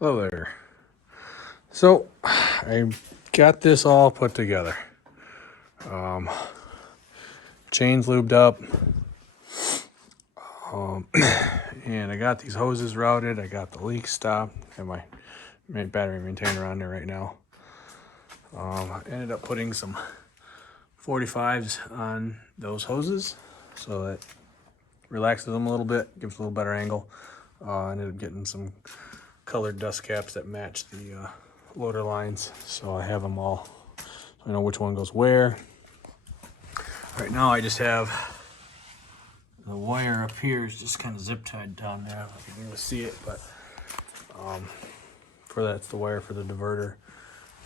Hello there. So I got this all put together. Chains lubed up, and I got these hoses routed. I got the leaks stopped, and my battery maintainer on there right now. I ended up putting some 45s on those hoses so that relaxes them a little bit, gives a little better angle. I ended up getting some colored dust caps that match the loader lines, so I have them all, so I know which one goes where. Right now I just have the wire up here is just kind of zip tied down there. I don't know if you can really see it, but for that's the wire for the diverter.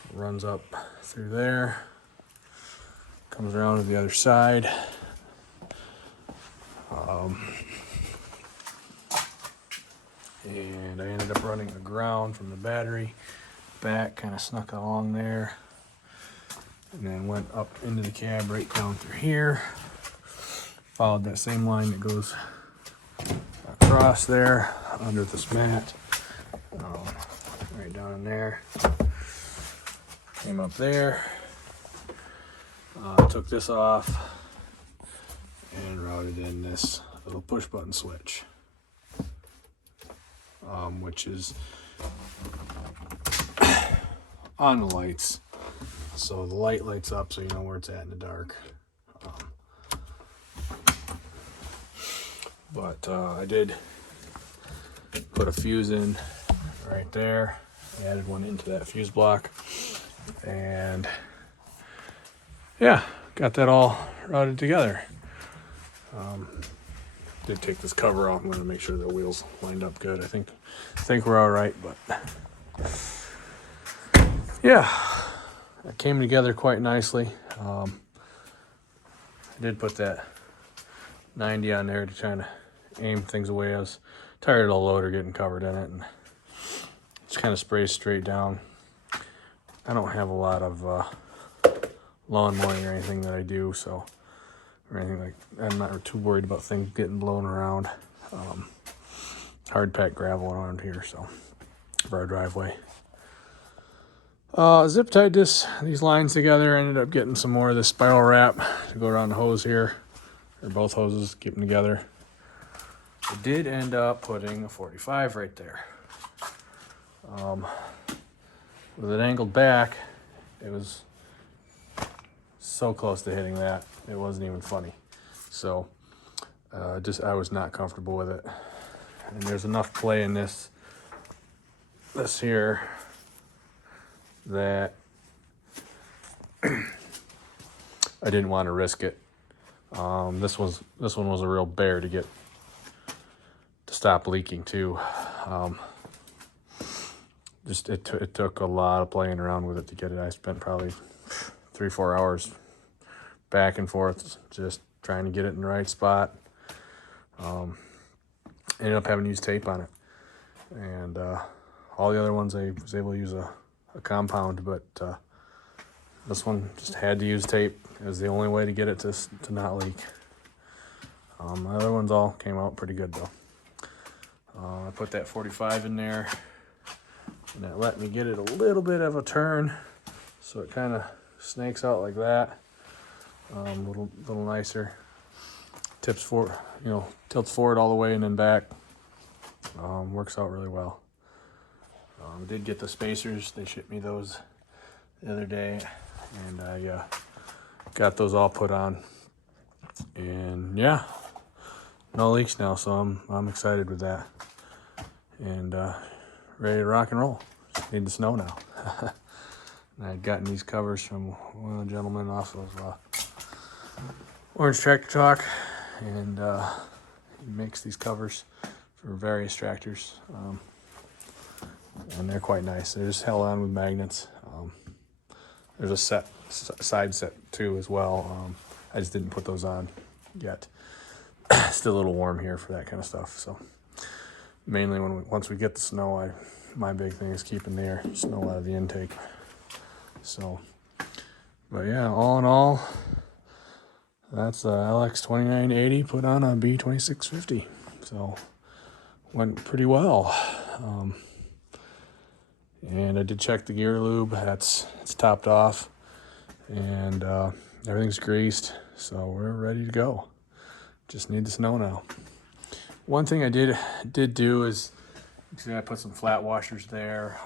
It runs up through there, comes around to the other side. And I ended up running the ground from the battery back, kind of snuck along there, and then went up into the cab right down through here. Followed that same line that goes across there under this mat, right down in there. Came up there, took this off, and routed in this little push button switch, which is on the lights, so the light lights up so you know where it's at in the dark. But I did put a fuse in right there. I added one into that fuse block, and yeah, got that all routed together. Did take this cover off. I'm going to make sure the wheels lined up good. I think we're all right, but yeah, it came together quite nicely. I did put that 90 on there to try to aim things away. I was tired of the loader getting covered in it, and just kind of sprays straight down. I don't have a lot of lawn mowing or anything that I do, so or anything like, I'm not too worried about things getting blown around. Hard packed gravel around here, so for our driveway. Zip tied these lines together. Ended up getting some more of this spiral wrap to go around the hose here, or both hoses, keep them together. I did end up putting a 45 right there. With it angled back, it was so close to hitting that, it wasn't even funny. So I was not comfortable with it. And there's enough play in this here that I didn't want to risk it. This one was a real bear to stop leaking too. It took a lot of playing around with it to get it. I spent probably 3-4 hours back and forth just trying to get it in the right spot. Ended up having to use tape on it, and all the other ones I was able to use a compound, but this one just had to use tape. It was the only way to get it to not leak. The other ones all came out pretty good though. I put that 45 in there, and that let me get it a little bit of a turn, so it kind of snakes out like that. Little nicer. Tilts forward all the way and then back. Works out really well. I did get the spacers. They shipped me those the other day, and I got those all put on. And yeah, no leaks now, so I'm excited with that, and ready to rock and roll. Just need the snow now. And I'd gotten these covers from one of the gentlemen off of Orange Tractor Talk, and he makes these covers for various tractors, and they're quite nice. They're just held on with magnets. There's a side set too as well. I just didn't put those on yet. Still a little warm here for that kind of stuff. So mainly once we get the snow, my big thing is keeping the snow out of the intake. So, but yeah, all in all, that's a LX2980 put on a B2650. So went pretty well. And I did check the gear lube. It's topped off, and everything's greased, so we're ready to go. Just need the snow now. One thing I did do is, see, I put some flat washers there.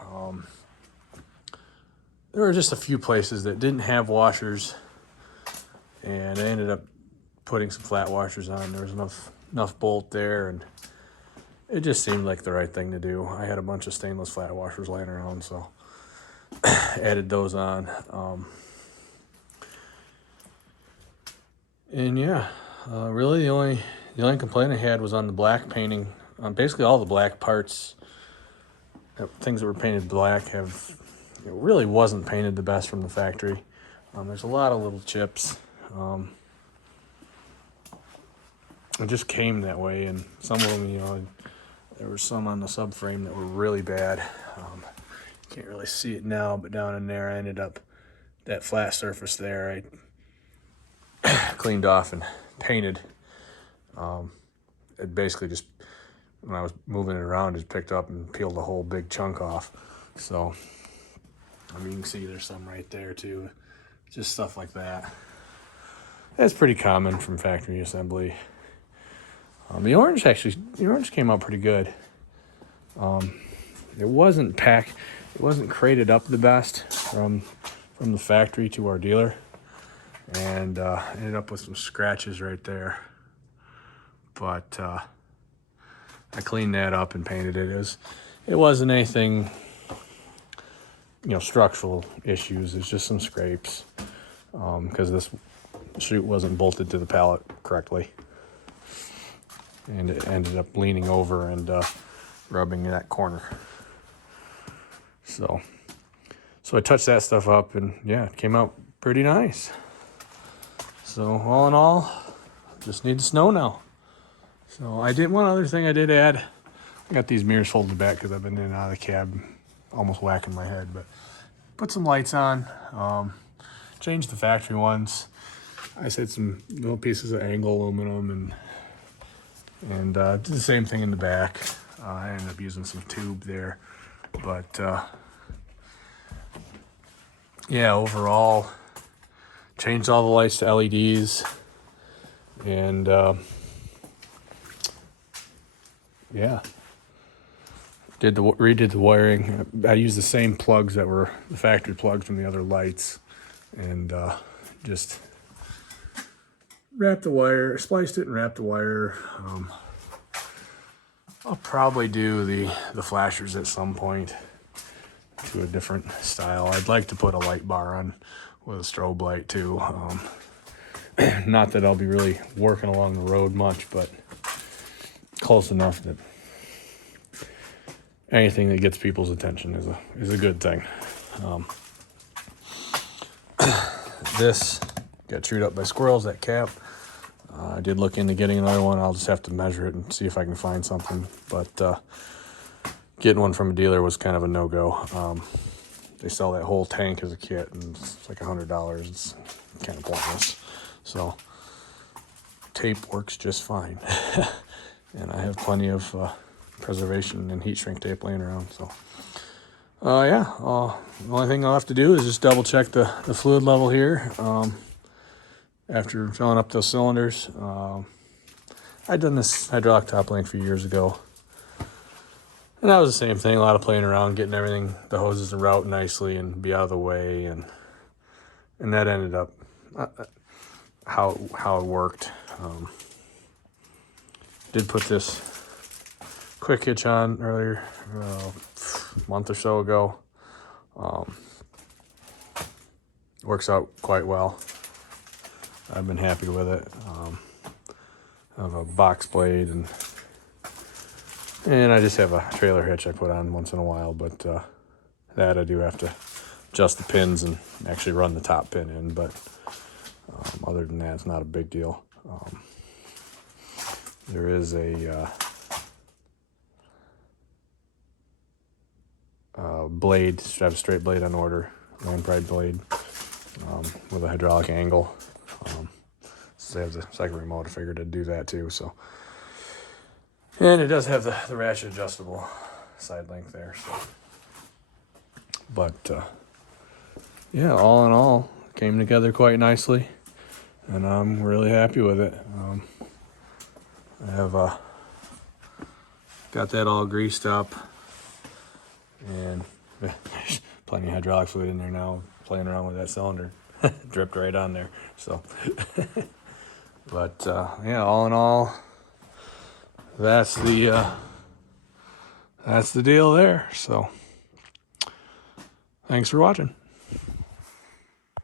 There were just a few places that didn't have washers, and I ended up putting some flat washers on. There was enough bolt there, and it just seemed like the right thing to do. I had a bunch of stainless flat washers laying around, so added those on. And yeah, really the only complaint I had was on the black painting. Basically all the black parts, things that were painted black, it really wasn't painted the best from the factory. There's a lot of little chips. It just came that way, and some of them, there were some on the subframe that were really bad. Can't really see it now, but down in there, I ended up, that flat surface there, I cleaned off and painted. It basically just, when I was moving it around, just picked up and peeled a whole big chunk off. So, you can see there's some right there too. Just stuff like that. That's pretty common from factory assembly. The orange came out pretty good. It wasn't crated up the best from the factory to our dealer, and ended up with some scratches right there. But I cleaned that up and painted it. It wasn't anything, structural issues. It's just some scrapes because this chute wasn't bolted to the pallet correctly. And it ended up leaning over and rubbing that corner. So I touched that stuff up, and yeah, it came out pretty nice. So all in all, just need the snow now. So one other thing I did add. I got these mirrors folded back because I've been in and out of the cab, almost whacking my head. But put some lights on. Changed the factory ones. I set some little pieces of angle aluminum and did the same thing in the back. I ended up using some tube there, but yeah, overall changed all the lights to LEDs, and yeah, redid the wiring. I used the same plugs that were the factory plugs from the other lights, and just wrapped the wire, spliced it and wrapped the wire. I'll probably do the flashers at some point to a different style. I'd like to put a light bar on with a strobe light too. Not that I'll be really working along the road much, but close enough that anything that gets people's attention is a good thing. This got chewed up by squirrels, that cap. I did look into getting another one. I'll just have to measure it and see if I can find something. But getting one from a dealer was kind of a no-go. They sell that whole tank as a kit, and it's like $100. It's kind of pointless. So tape works just fine. And I have plenty of preservation and heat shrink tape laying around. So yeah, the only thing I'll have to do is just double check the fluid level here. After filling up those cylinders. I'd done this hydraulic top link a few years ago, and that was the same thing, a lot of playing around, getting everything, the hoses to route nicely and be out of the way, and that ended up how it worked. Did put this quick hitch on earlier, a month or so ago. Works out quite well. I've been happy with it. I have a box blade, and I just have a trailer hitch I put on once in a while, but that I do have to adjust the pins and actually run the top pin in, but other than that, it's not a big deal. There is a blade, I have a straight blade on order, Land Pride blade, with a hydraulic angle. So I have the second remote, I figured I'd do that too. So, and it does have the ratchet adjustable side link there. So But yeah, all in all, came together quite nicely, and I'm really happy with it. I have got that all greased up, and there's plenty of hydraulic fluid in there now. Playing around with that cylinder, dripped right on there. So, but yeah, all in all, that's the deal there. So, thanks for watching.